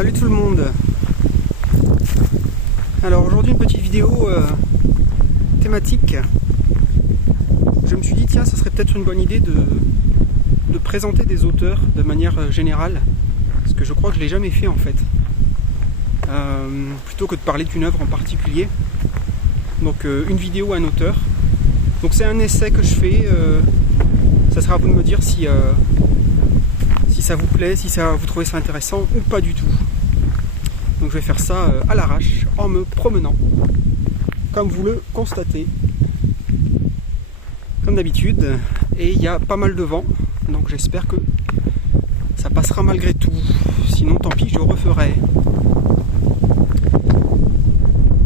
Salut tout le monde. Alors aujourd'hui une petite vidéo thématique. Je me suis dit tiens, ça serait peut-être une bonne idée de présenter des auteurs de manière générale, parce que je crois que je l'ai jamais fait en fait. Plutôt que de parler d'une œuvre en particulier. Donc une vidéo à un auteur. Donc c'est un essai que je fais. Ça sera à vous de me dire si ça vous plaît, si vous trouvez ça intéressant ou pas du tout. Donc je vais faire ça à l'arrache, en me promenant, comme vous le constatez, comme d'habitude. Et il y a pas mal de vent, donc j'espère que ça passera malgré tout. Sinon tant pis, je referai.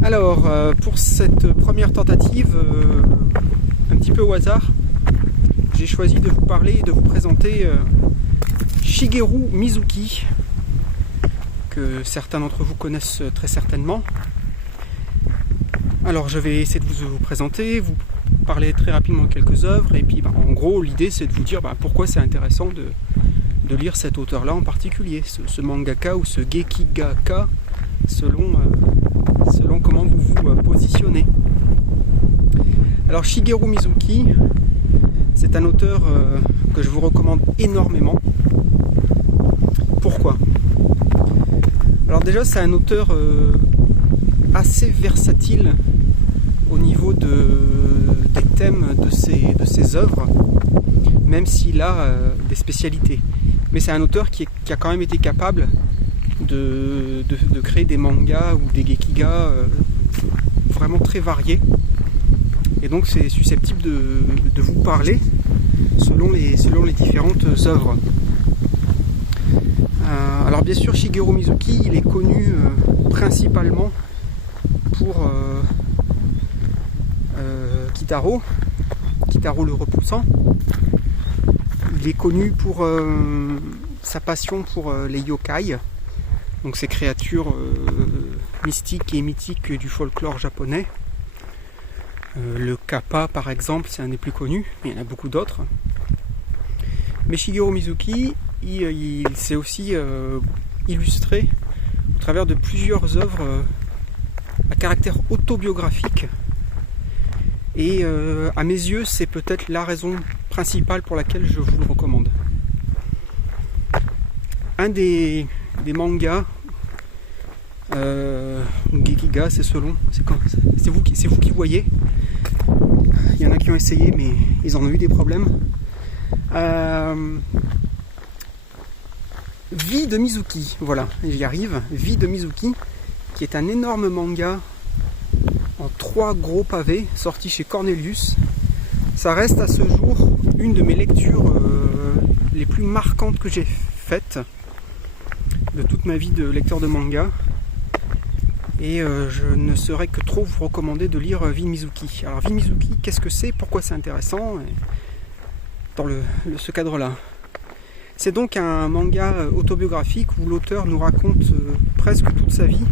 Alors pour cette première tentative, un petit peu au hasard, j'ai choisi de vous parler et de vous présenter Shigeru Mizuki, que certains d'entre vous connaissent très certainement. Alors je vais essayer de vous présenter, vous parler très rapidement de quelques œuvres, et puis en gros l'idée c'est de vous dire pourquoi c'est intéressant de lire cet auteur là en particulier, ce mangaka ou ce gekigaka, selon comment vous vous positionnez. Alors Shigeru Mizuki, c'est un auteur que je vous recommande énormément. Pourquoi ? Alors déjà c'est un auteur assez versatile au niveau des thèmes de ses œuvres, même s'il a des spécialités. Mais c'est un auteur qui a quand même été capable de créer des mangas ou des gekigas vraiment très variés. Et donc c'est susceptible de vous parler selon les différentes œuvres. Alors bien sûr Shigeru Mizuki il est connu principalement pour Kitaro le repoussant. Il est connu pour sa passion pour les yokai, donc ces créatures mystiques et mythiques du folklore japonais. Le kappa par exemple, c'est un des plus connus, mais il y en a beaucoup d'autres. Mais Shigeru Mizuki, il s'est aussi illustré au travers de plusieurs œuvres à caractère autobiographique. Et à mes yeux, c'est peut-être la raison principale pour laquelle je vous le recommande. Un des mangas, Gekiga, c'est selon, c'est vous qui voyez. Il y en a qui ont essayé, mais ils en ont eu des problèmes. Vie de Mizuki, voilà, j'y arrive. Vie de Mizuki, qui est un énorme manga en 3 gros pavés, sorti chez Cornelius. Ça reste à ce jour une de mes lectures les plus marquantes que j'ai faites de toute ma vie de lecteur de manga. Et je ne saurais que trop vous recommander de lire Vie de Mizuki. Alors Vie de Mizuki, qu'est-ce que c'est ? Pourquoi c'est intéressant dans ce cadre-là ? C'est donc un manga autobiographique où l'auteur nous raconte presque toute sa vie,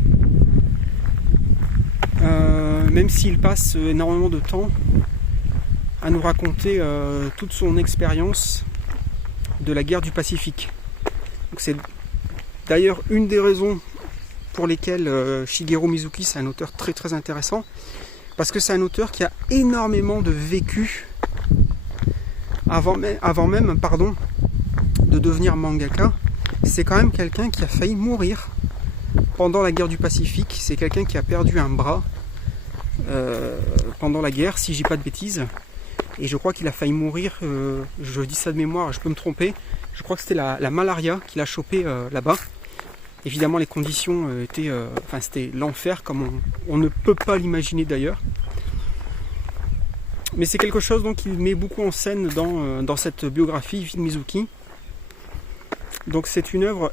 même s'il passe énormément de temps à nous raconter toute son expérience de la guerre du Pacifique. Donc c'est d'ailleurs une des raisons pour lesquelles Shigeru Mizuki c'est un auteur très très intéressant, parce que c'est un auteur qui a énormément de vécu avant même de devenir mangaka. C'est quand même quelqu'un qui a failli mourir pendant la guerre du Pacifique. C'est quelqu'un qui a perdu un bras pendant la guerre, si je dis pas de bêtises. Et je crois qu'il a failli mourir, je dis ça de mémoire, je peux me tromper. Je crois que c'était la malaria qu'il a chopé là-bas. Évidemment les conditions c'était l'enfer comme on ne peut pas l'imaginer d'ailleurs. Mais c'est quelque chose donc qu'il met beaucoup en scène dans cette biographie Vie de Mizuki. Donc c'est une œuvre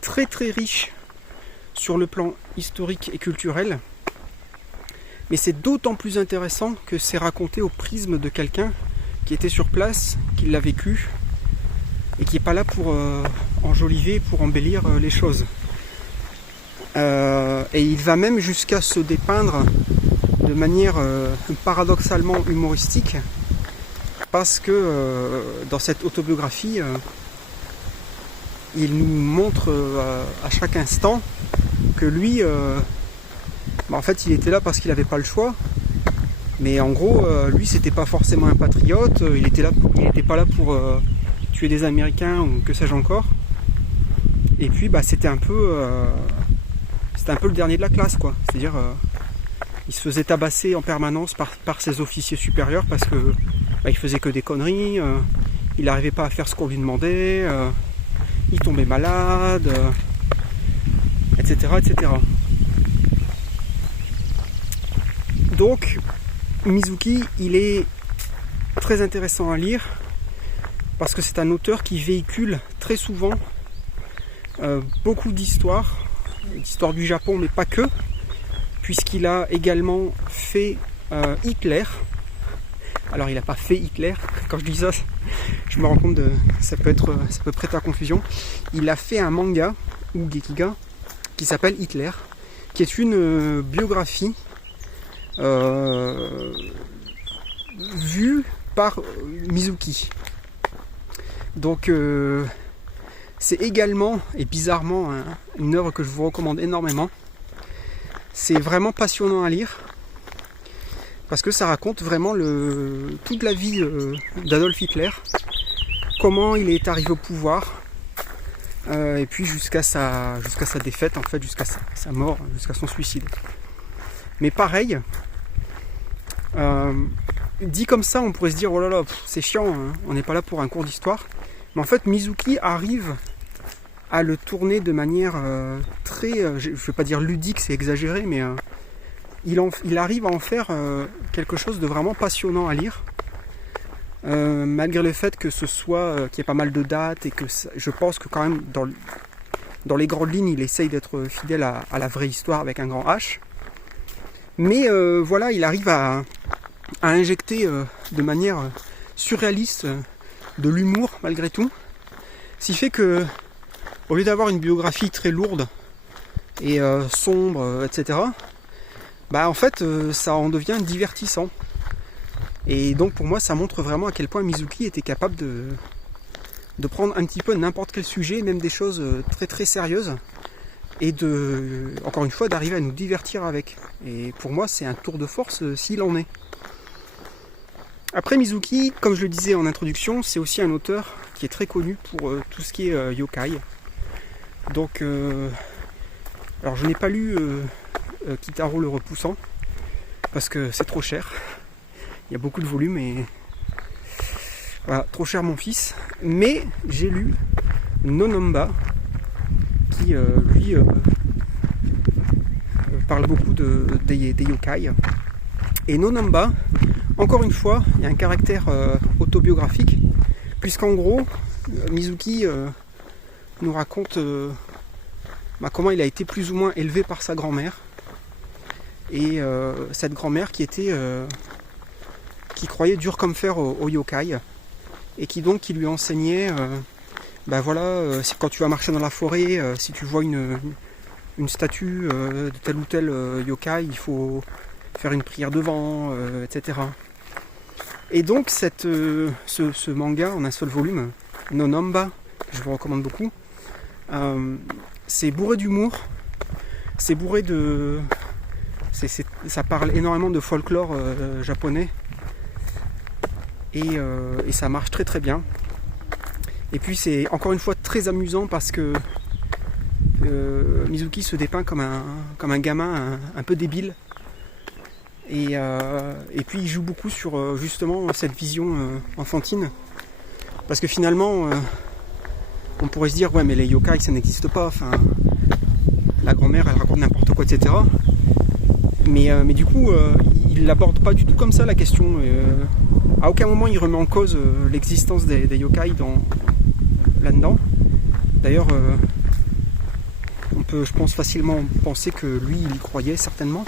très très riche sur le plan historique et culturel. Mais c'est d'autant plus intéressant que c'est raconté au prisme de quelqu'un qui était sur place, qui l'a vécu, et qui n'est pas là pour enjoliver, pour embellir les choses. Et il va même jusqu'à se dépeindre de manière paradoxalement humoristique, parce que dans cette autobiographie, il nous montre à chaque instant que lui, en fait, il était là parce qu'il n'avait pas le choix. Mais en gros, lui, c'était pas forcément un patriote. Il était pas là pour tuer des Américains ou que sais-je encore. Et puis, c'était un peu le dernier de la classe, quoi. C'est-à-dire, il se faisait tabasser en permanence par ses officiers supérieurs parce que il faisait que des conneries. Il n'arrivait pas à faire ce qu'on lui demandait. Il tombait malade, etc., etc. Donc, Mizuki, il est très intéressant à lire parce que c'est un auteur qui véhicule très souvent beaucoup d'histoires du Japon, mais pas que, puisqu'il a également fait Hitler. Alors il n'a pas fait Hitler, quand je dis ça, je me rends compte de ça peut prêter à confusion. Il a fait un manga ou gekiga qui s'appelle Hitler, qui est une biographie vue par Mizuki. Donc c'est également et bizarrement une œuvre que je vous recommande énormément. C'est vraiment passionnant à lire parce que ça raconte vraiment toute la vie d'Adolf Hitler, comment il est arrivé au pouvoir, et puis jusqu'à sa défaite, en fait, jusqu'à sa mort, jusqu'à son suicide. Mais pareil, dit comme ça, on pourrait se dire oh là là, c'est chiant, hein, on n'est pas là pour un cours d'histoire. Mais en fait, Mizuki arrive à le tourner de manière très, je ne vais pas dire ludique, c'est exagéré, mais il arrive à en faire quelque chose de vraiment passionnant à lire, malgré le fait que ce soit qu'il y ait pas mal de dates et que je pense que quand même dans les grandes lignes il essaye d'être fidèle à la vraie histoire avec un grand H. Mais voilà, il arrive à injecter de manière surréaliste de l'humour malgré tout. Ce qui fait que au lieu d'avoir une biographie très lourde et sombre, etc., en fait ça en devient divertissant. Et donc pour moi ça montre vraiment à quel point Mizuki était capable de prendre un petit peu n'importe quel sujet, même des choses très très sérieuses, et encore une fois d'arriver à nous divertir avec. Et pour moi c'est un tour de force s'il en est. Après Mizuki, comme je le disais en introduction, c'est aussi un auteur qui est très connu pour tout ce qui est yokai. Donc alors je n'ai pas lu Kitaro le repoussant parce que c'est trop cher. Il y a beaucoup de volumes et voilà, trop cher mon fils. Mais j'ai lu Nonamba qui lui parle beaucoup des yokai. Et Nonamba, encore une fois, il y a un caractère autobiographique, puisqu'en gros, Mizuki nous raconte comment il a été plus ou moins élevé par sa grand-mère. Et cette grand-mère qui croyait dur comme fer au yokai, et qui lui enseignait quand tu vas marcher dans la forêt, si tu vois une statue de tel ou tel yokai, il faut faire une prière devant, etc. Et donc ce manga en un seul volume, Nonamba, que je vous recommande beaucoup, c'est bourré d'humour, c'est bourré de... ça parle énormément de folklore japonais, et ça marche très très bien. Et puis c'est encore une fois très amusant parce que Mizuki se dépeint comme un gamin un peu débile. Et puis il joue beaucoup sur justement cette vision enfantine. Parce que finalement, on pourrait se dire ouais mais les yokai ça n'existe pas, enfin la grand-mère elle raconte n'importe quoi, etc. Mais du coup il l'aborde pas du tout comme ça la question. À aucun moment il remet en cause l'existence des yokai là-dedans. D'ailleurs on peut je pense facilement penser que lui il y croyait certainement.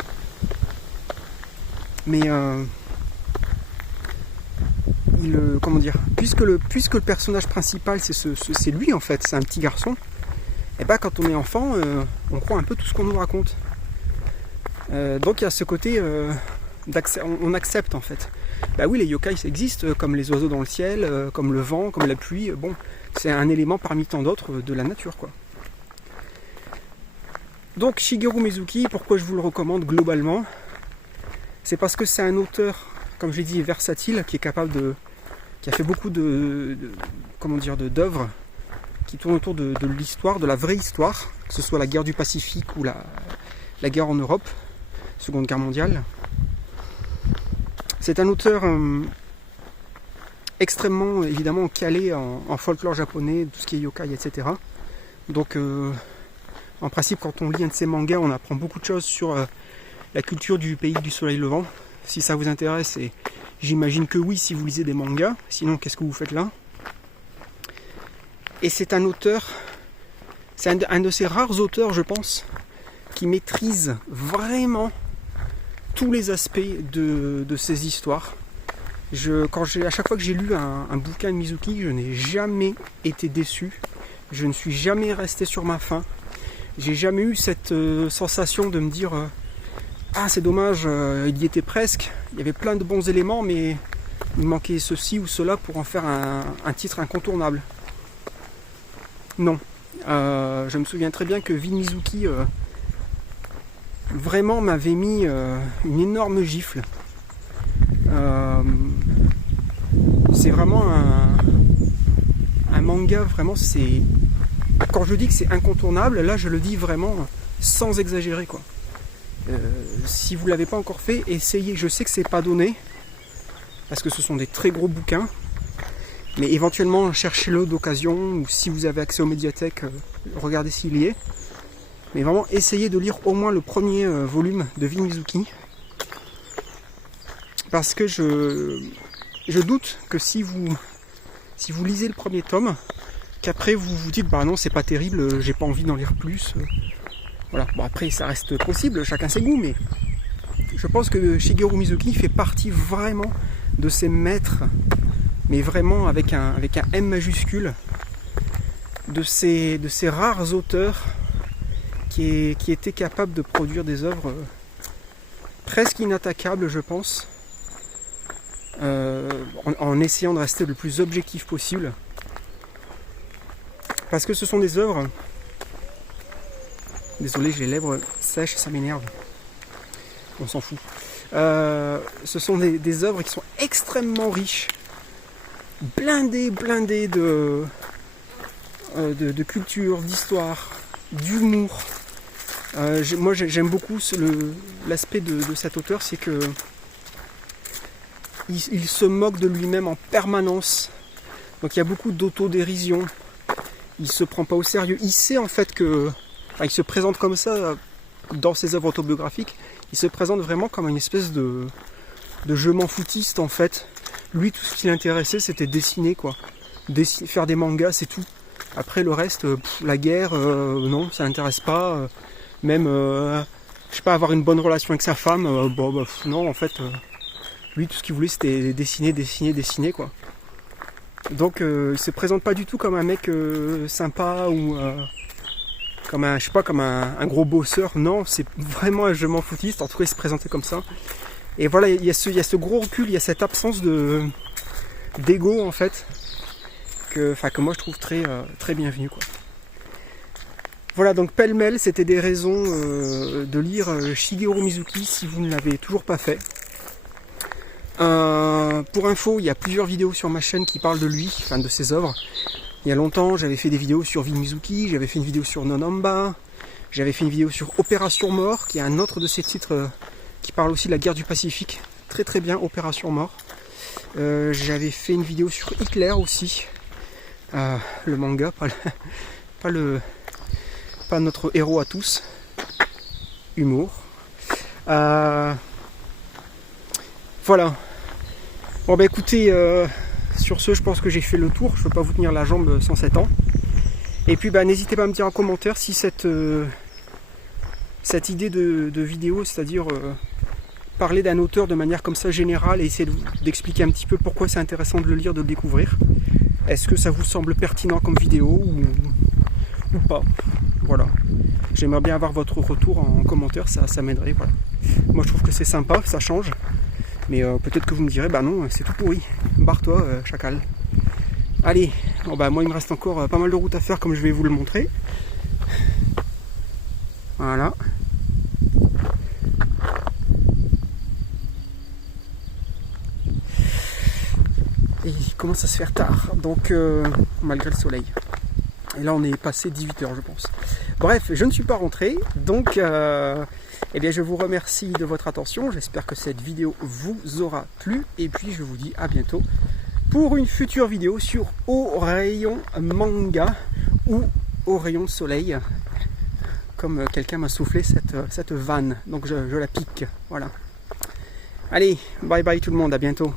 Mais puisque le personnage principal c'est lui en fait, c'est un petit garçon, et quand on est enfant, on croit un peu tout ce qu'on nous raconte. Donc il y a ce côté on accepte en fait. Bah oui, les yokai ça existe, comme les oiseaux dans le ciel, comme le vent, comme la pluie. Bon, c'est un élément parmi tant d'autres de la nature, quoi. Donc Shigeru Mizuki, pourquoi je vous le recommande globalement? C'est parce que c'est un auteur, comme j'ai dit, versatile, qui est capable qui a fait beaucoup d'œuvres qui tournent autour de l'histoire, de la vraie histoire, que ce soit la guerre du Pacifique ou la guerre en Europe, Seconde Guerre mondiale. C'est un auteur extrêmement, évidemment, calé en folklore japonais, tout ce qui est yokai, etc. Donc, en principe, quand on lit un de ses mangas, on apprend beaucoup de choses sur la culture du pays du soleil levant. Si ça vous intéresse, et j'imagine que oui, si vous lisez des mangas. Sinon, qu'est-ce que vous faites là? Et c'est un auteur, c'est un de ces rares auteurs, je pense, qui maîtrise vraiment tous les aspects de ces histoires. À chaque fois que j'ai lu un bouquin de Mizuki, je n'ai jamais été déçu. Je ne suis jamais resté sur ma faim. J'ai jamais eu cette sensation de me dire ah c'est dommage, il y était presque. Il y avait plein de bons éléments, mais il manquait ceci ou cela pour en faire un titre incontournable. Non. Je me souviens très bien que Vin Mizuki vraiment m'avait mis une énorme gifle. C'est vraiment un manga, vraiment c'est... Quand je dis que c'est incontournable, là je le dis vraiment sans exagérer, quoi. Si vous ne l'avez pas encore fait, essayez. Je sais que c'est pas donné, parce que ce sont des très gros bouquins, mais éventuellement cherchez-le d'occasion, ou si vous avez accès aux médiathèques, regardez s'il y est. Mais vraiment essayez de lire au moins le premier volume de Vin Mizuki, parce que je doute que si vous lisez le premier tome, qu'après vous vous dites bah non c'est pas terrible, j'ai pas envie d'en lire plus. Voilà, bon après ça reste possible, chacun ses goûts, mais je pense que Shigeru Mizuki fait partie vraiment de ces maîtres, mais vraiment avec un M majuscule, de ces rares auteurs qui étaient capables de produire des œuvres presque inattaquables, je pense, en essayant de rester le plus objectif possible. Parce que ce sont des œuvres... Désolé, j'ai les lèvres sèches, ça m'énerve. On s'en fout. Ce sont des œuvres qui sont extrêmement riches. Blindées de culture, d'histoire, d'humour. Moi j'aime beaucoup l'aspect de cet auteur, c'est que il se moque de lui-même en permanence. Donc il y a beaucoup d'autodérision. Il se prend pas au sérieux. Il sait en fait que... Enfin, il se présente comme ça dans ses œuvres autobiographiques. Il se présente vraiment comme une espèce de je m'en foutiste en fait. Lui, tout ce qui l'intéressait, c'était dessiner, quoi. Faire des mangas, c'est tout. Après, le reste, la guerre, non, ça l'intéresse pas. Même, je sais pas, avoir une bonne relation avec sa femme, non, en fait, lui, tout ce qu'il voulait, c'était dessiner, quoi. Donc il se présente pas du tout comme un mec sympa ou comme un, je sais pas, comme un gros bosseur. Non, c'est vraiment un je m'en foutiste. En tout cas, il se présentait comme ça. Et voilà, il y a ce gros recul, il y a cette absence d'ego en fait, que moi je trouve très bienvenue, quoi. Voilà, donc pêle-mêle, c'était des raisons de lire Shigeru Mizuki si vous ne l'avez toujours pas fait. Pour info, il y a plusieurs vidéos sur ma chaîne qui parlent de lui, enfin de ses œuvres. Il y a longtemps, j'avais fait des vidéos sur Vin Mizuki, j'avais fait une vidéo sur Nonamba, j'avais fait une vidéo sur Opération Mort, qui est un autre de ses titres qui parle aussi de la guerre du Pacifique. Très très bien, Opération Mort. J'avais fait une vidéo sur Hitler aussi, le manga, pas notre héros à tous. Humour. Voilà. Bon bah écoutez, sur ce je pense que j'ai fait le tour, je ne peux pas vous tenir la jambe sans 7 ans. Et puis bah n'hésitez pas à me dire en commentaire si cette idée de vidéo, c'est-à-dire parler d'un auteur de manière comme ça générale et essayer d'expliquer un petit peu pourquoi c'est intéressant de le lire, de le découvrir. Est-ce que ça vous semble pertinent comme vidéo ou pas? Voilà. J'aimerais bien avoir votre retour en commentaire, ça m'aiderait. Voilà. Moi je trouve que c'est sympa, ça change. Mais peut-être que vous me direz, bah non, c'est tout pourri. Barre-toi, chacal. Allez, bon bah moi il me reste encore pas mal de route à faire comme je vais vous le montrer. Voilà. Et il commence à se faire tard, donc malgré le soleil. Et là on est passé 18h je pense. Bref, je ne suis pas rentré, donc eh bien, je vous remercie de votre attention. J'espère que cette vidéo vous aura plu. Et puis je vous dis à bientôt pour une future vidéo sur Au Rayon Manga ou Au Rayon Soleil. Comme quelqu'un m'a soufflé cette vanne. Donc je la pique. Voilà. Allez, bye bye tout le monde, à bientôt.